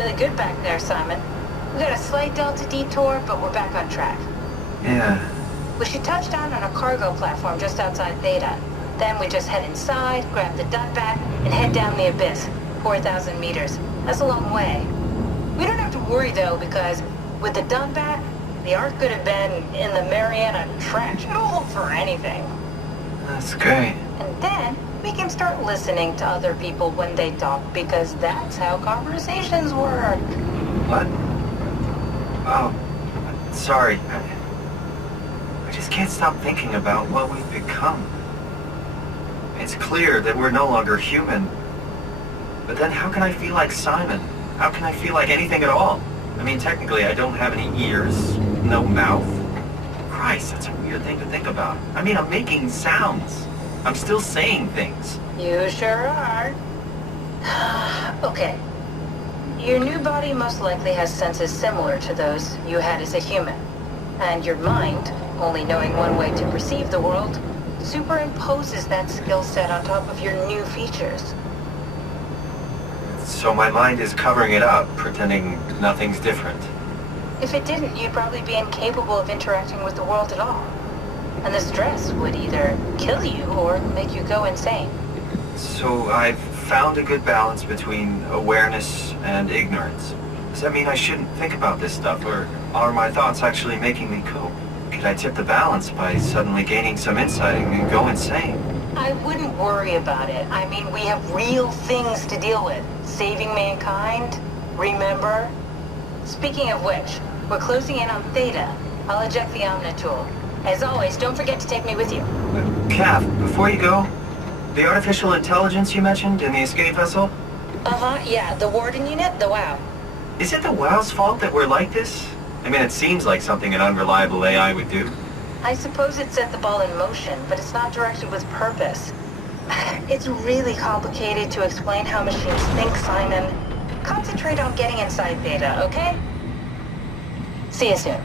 really good back there, Simon. We got a slight delta detour, but we're back on track. Yeah. We should touch down on a cargo platform just outside Theta. Then we just head inside, grab the Dunbat, and head down the abyss. 4,000 meters. That's a long way. We don't have to worry, though, because with the Dunbat, the Ark could have been in the Mariana Trench. It'll hold for anything. That's great. And then we can start listening to other people when they talk, because that's how conversations work. What? Oh, sorry. I just can't stop thinking about what we've become. It's clear that we're no longer human. But then how can I feel like Simon? How can I feel like anything at all? I mean, technically, I don't have any ears, no mouth. Christ, that's a weird thing to think about. I mean, I'm making sounds. I'm still saying things. You sure are. Okay. Your new body most likely has senses similar to those you had as a human. And your mind, only knowing one way to perceive the world, superimposes that skill set on top of your new features. So my mind is covering it up, pretending nothing's different. If it didn't, you'd probably be incapable of interacting with the world at all. And the stress would either kill you or make you go insane. So I've found a good balance between awareness and ignorance. Does that mean I shouldn't think about this stuff, or are my thoughts actually making me cope? Could I tip the balance by suddenly gaining some insight and go insane? I wouldn't worry about it. I mean, we have real things to deal with. Saving mankind, remember? Speaking of which, we're closing in on Theta. I'll eject the Omnitool. As always, don't forget to take me with you. Kath, before you go, the artificial intelligence you mentioned in the escape vessel? Yeah, the Warden unit, the WOW. Is it the WOW's fault that we're like this? I mean, it seems like something an unreliable AI would do. I suppose it set the ball in motion, but it's not directed with purpose. It's really complicated to explain how machines think, Simon. Concentrate on getting inside Theta, okay? See you soon.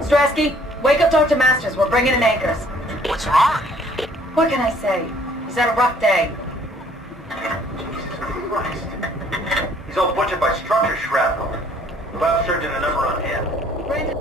Strasky, wake up Dr. Masters. We're bringing in anchors. What's wrong? What can I say? He's had a rough day. Christ. He's all butchered by structure shrapnel. The lab surgeon a number on hand. Brandon.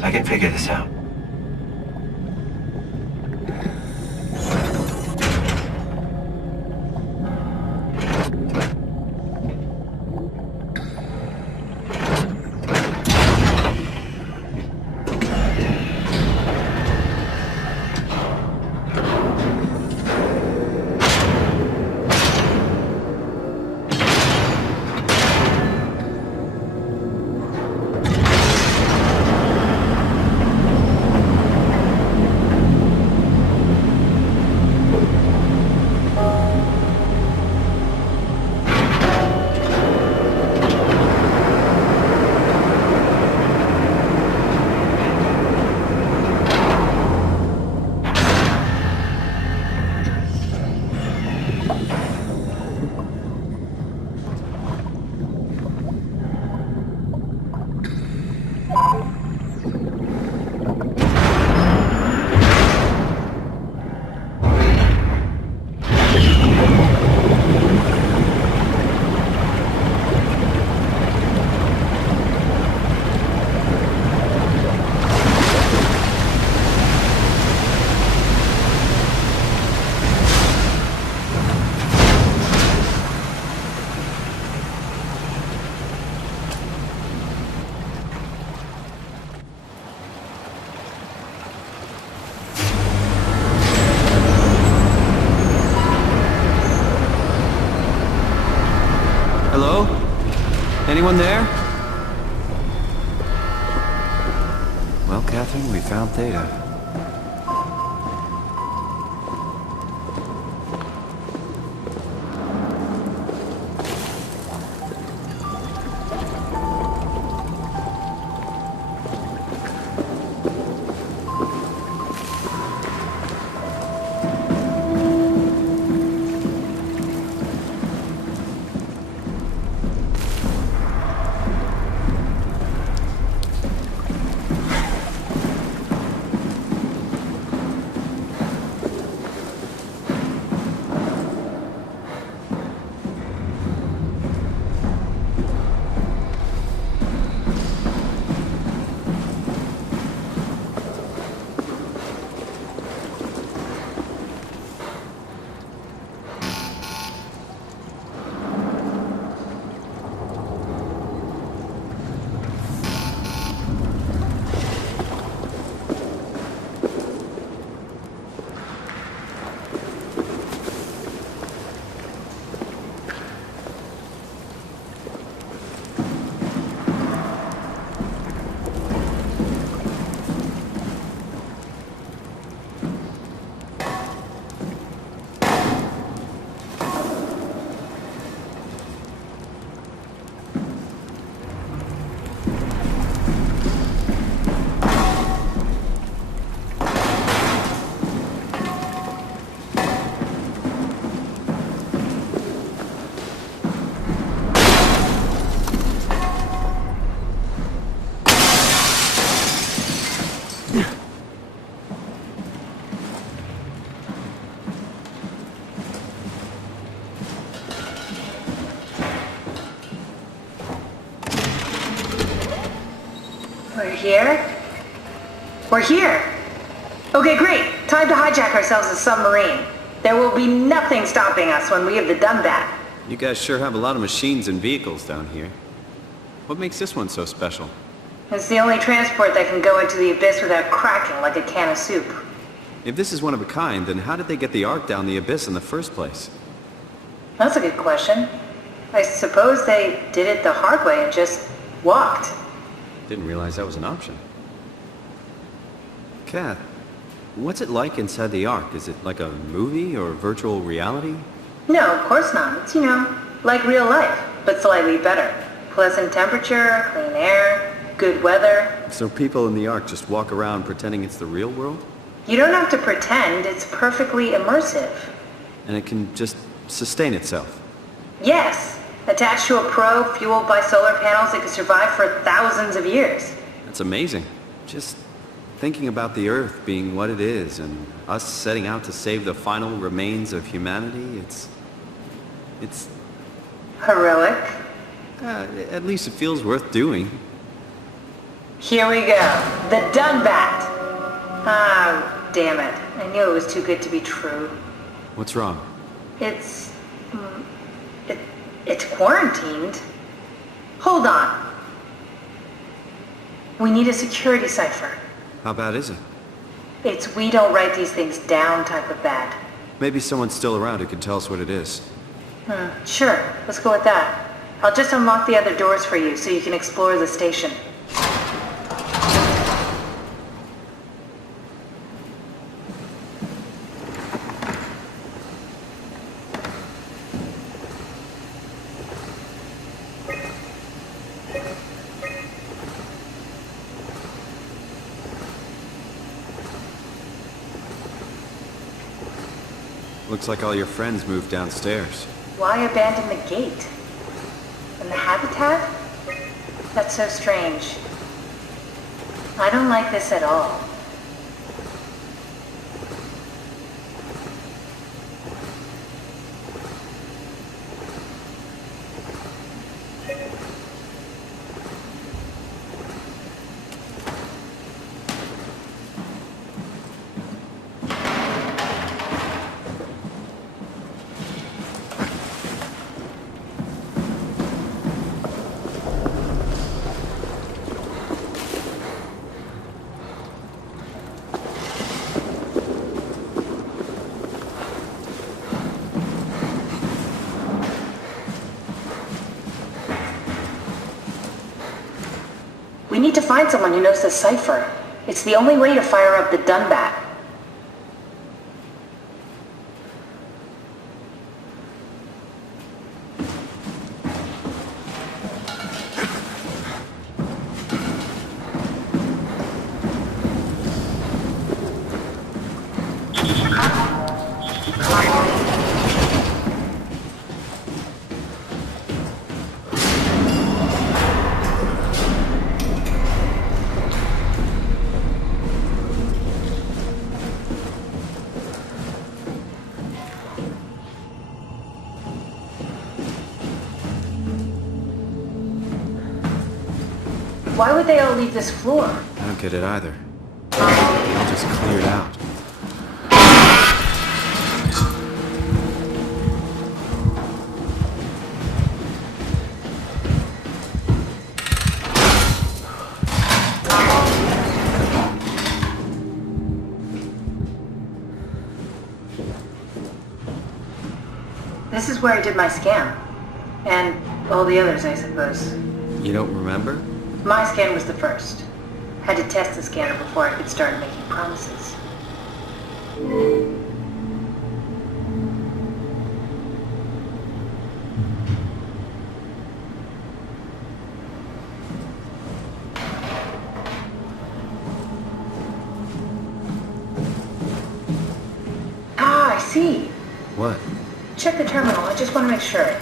I can figure this out. Anyone there? Well, Catherine, we found Theta. We're here. Okay, great. Time to hijack ourselves a submarine. There will be nothing stopping us when we have done that. You guys sure have a lot of machines and vehicles down here. What makes this one so special? It's the only transport that can go into the abyss without cracking like a can of soup. If this is one of a kind, then how did they get the Ark down the abyss in the first place? That's a good question. I suppose they did it the hard way and just walked. Didn't realize that was an option. Kath, what's it like inside the Ark? Is it like a movie or virtual reality? No, of course not. It's, like real life, but slightly better. Pleasant temperature, clean air, good weather. So people in the Ark just walk around pretending it's the real world? You don't have to pretend, it's perfectly immersive. And it can just sustain itself? Yes. Attached to a probe fueled by solar panels, it could survive for thousands of years. That's amazing. Just thinking about the Earth being what it is and us setting out to save the final remains of humanity, it's... Heroic? At least it feels worth doing. Here we go. The Dunbat! Ah, damn it. I knew it was too good to be true. What's wrong? It's quarantined. Hold on. We need a security cipher. How bad is it? It's we don't write these things down type of bad. Maybe someone's still around who can tell us what it is. Sure. Let's go with that. I'll just unlock the other doors for you so you can explore the station. Looks like all your friends moved downstairs. Why abandon the gate? And the habitat? That's so strange. I don't like this at all. We need to find someone who knows the cipher. It's the only way to fire up the Dunbat. Why would they all leave this floor? I don't get it either. They all just cleared out. This is where I did my scan. And all the others, I suppose. You don't remember? My scan was the first. Had to test the scanner before I could start making promises. Ah, I see. What? Check the terminal. I just want to make sure.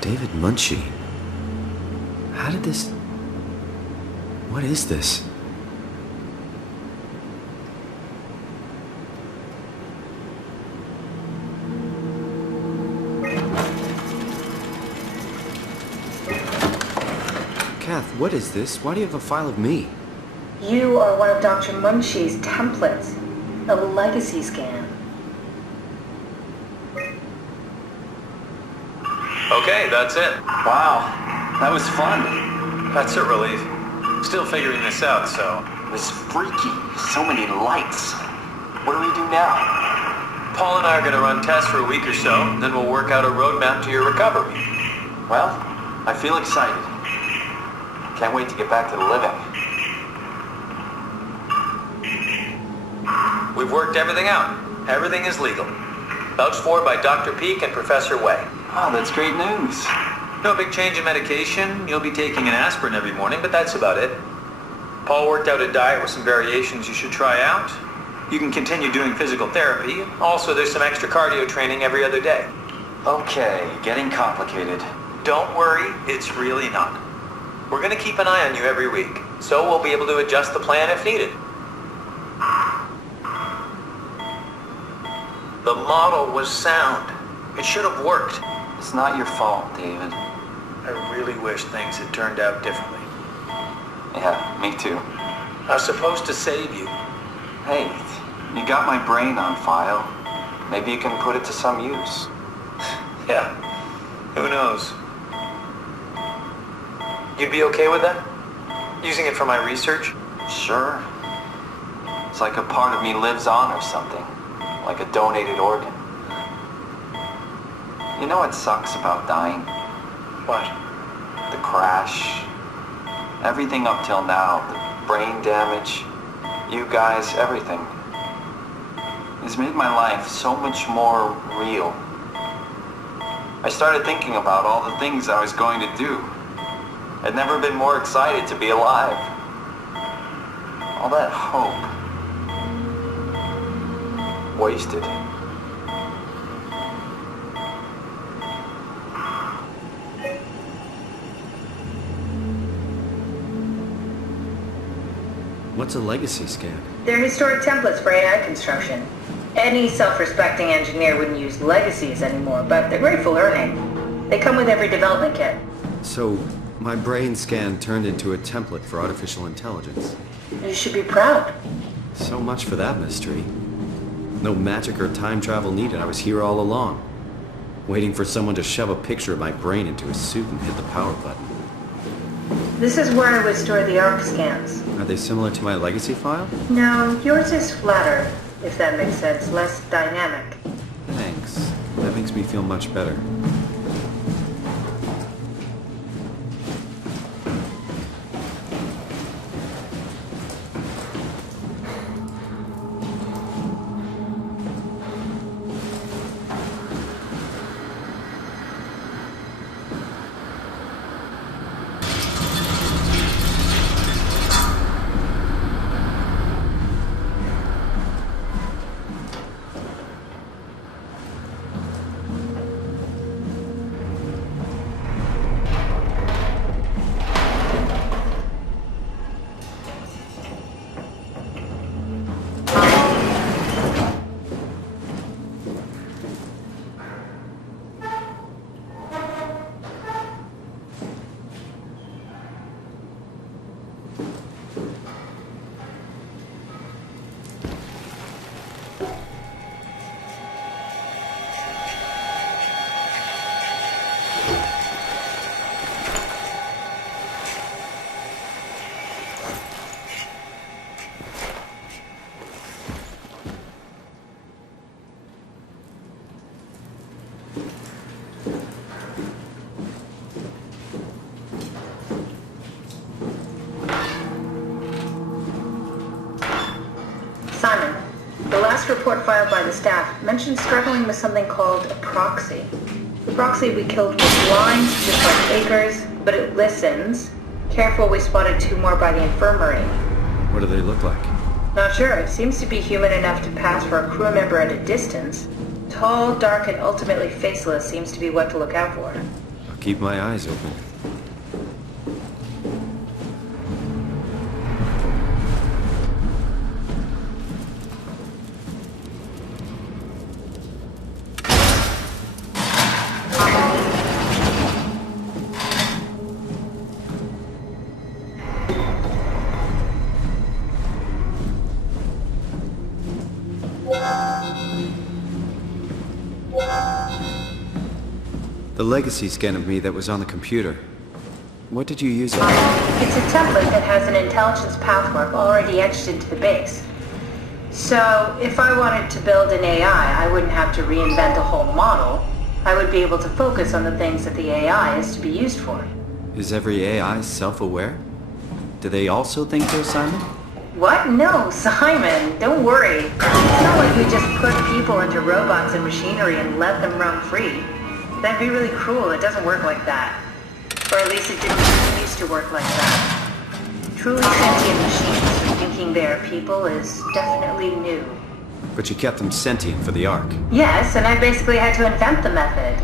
David Munchie. How did this... What is this? Kath, what is this? Why do you have a file of me? You are one of Dr. Munchie's templates. A legacy scan. Okay, that's it. Wow, that was fun. That's a relief. Still figuring this out, so... It was freaky. So many lights. What do we do now? Paul and I are going to run tests for a week or so, then we'll work out a roadmap to your recovery. Well, I feel excited. Can't wait to get back to the living. We've worked everything out. Everything is legal. Vouched for by Dr. Peak and Professor Way. Oh, that's great news. No big change in medication. You'll be taking an aspirin every morning, but that's about it. Paul worked out a diet with some variations you should try out. You can continue doing physical therapy. Also, there's some extra cardio training every other day. Okay, getting complicated. Don't worry, it's really not. We're going to keep an eye on you every week, so we'll be able to adjust the plan if needed. The model was sound. It should have worked. It's not your fault, David. I really wish things had turned out differently. Yeah, me too. I was supposed to save you. Hey, you got my brain on file. Maybe you can put it to some use. Yeah, who knows? You'd be okay with that? Using it for my research? Sure. It's like a part of me lives on or something. Like a donated organ. You know what sucks about dying? What? The crash. Everything up till now. The brain damage. You guys, everything. It's made my life so much more real. I started thinking about all the things I was going to do. I'd never been more excited to be alive. All that hope. Wasted. What's a legacy scan? They're historic templates for AI construction. Any self-respecting engineer wouldn't use legacies anymore, but they're great for learning. They come with every development kit. So, my brain scan turned into a template for artificial intelligence. You should be proud. So much for that mystery. No magic or time travel needed. I was here all along. Waiting for someone to shove a picture of my brain into a suit and hit the power button. This is where I would store the ARC scans. Are they similar to my legacy file? No, yours is flatter, if that makes sense, less dynamic. Thanks. That makes me feel much better. Simon, the last report filed by the staff mentioned struggling with something called a proxy. The proxy we killed was blind, just like Akers, but it listens. Careful, we spotted 2 more by the infirmary. What do they look like? Not sure. It seems to be human enough to pass for a crew member at a distance. Tall, dark, and ultimately faceless seems to be what to look out for. I'll keep my eyes open. The legacy scan of me that was on the computer. What did you use it? It's a template that has an intelligence pathwork already etched into the base. So, if I wanted to build an AI, I wouldn't have to reinvent a whole model. I would be able to focus on the things that the AI is to be used for. Is every AI self-aware? Do they also think they're Simon? What? No, Simon, don't worry. It's not like we just put people into robots and machinery and let them run free. That'd be really cruel. It doesn't work like that. Or at least it didn't used to work like that. Truly sentient machines thinking they're people is definitely new. But you kept them sentient for the Ark. Yes, and I basically had to invent the method.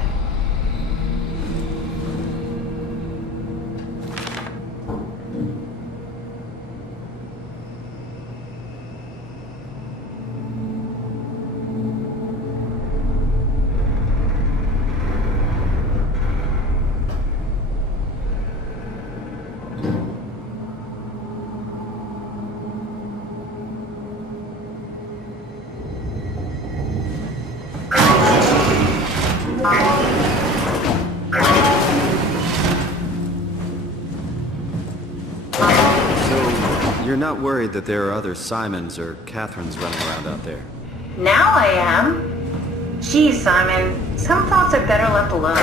You're not worried that there are other Simons or Catherines running around out there? Now I am. Geez, Simon, some thoughts are better left alone.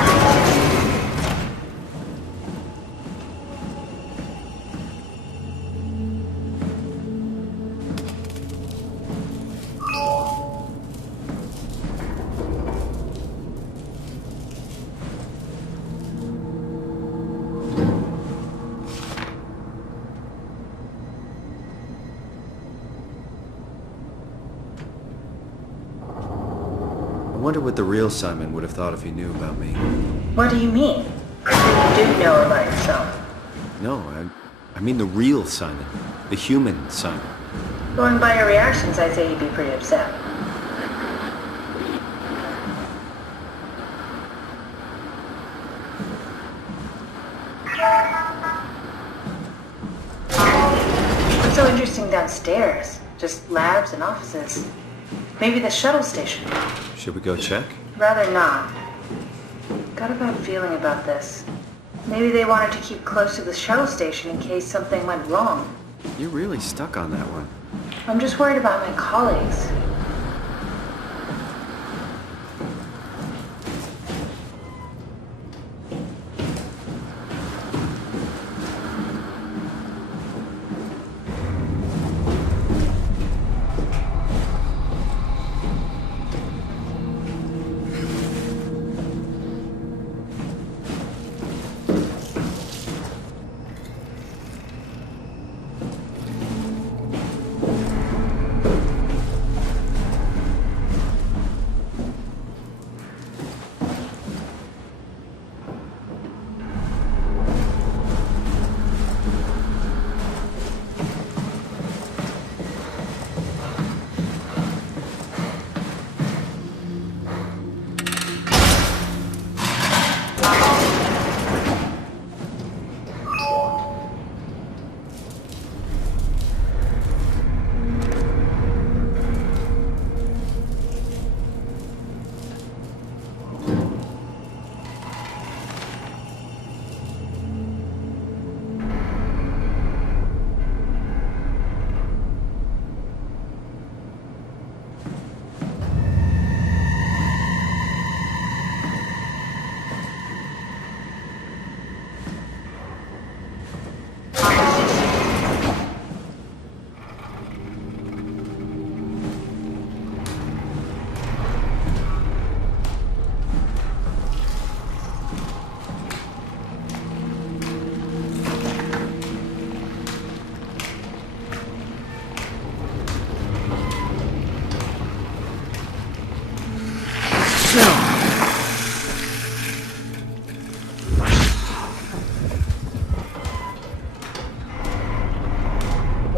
I wonder what the real Simon would have thought if he knew about me. What do you mean? You do know about yourself. No, I mean the real Simon. The human Simon. Going by your reactions, I'd say you'd be pretty upset. What's so interesting downstairs? Just labs and offices. Maybe the shuttle station. Should we go check? Rather not. Got a bad feeling about this. Maybe they wanted to keep close to the shuttle station in case something went wrong. You're really stuck on that one. I'm just worried about my colleagues.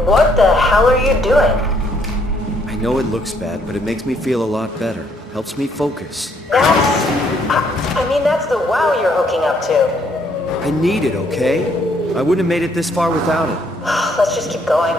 What the hell are you doing? I know it looks bad, but it makes me feel a lot better. Helps me focus. I mean, that's the wow you're hooking up to. I need it, okay? I wouldn't have made it this far without it. Let's just keep going.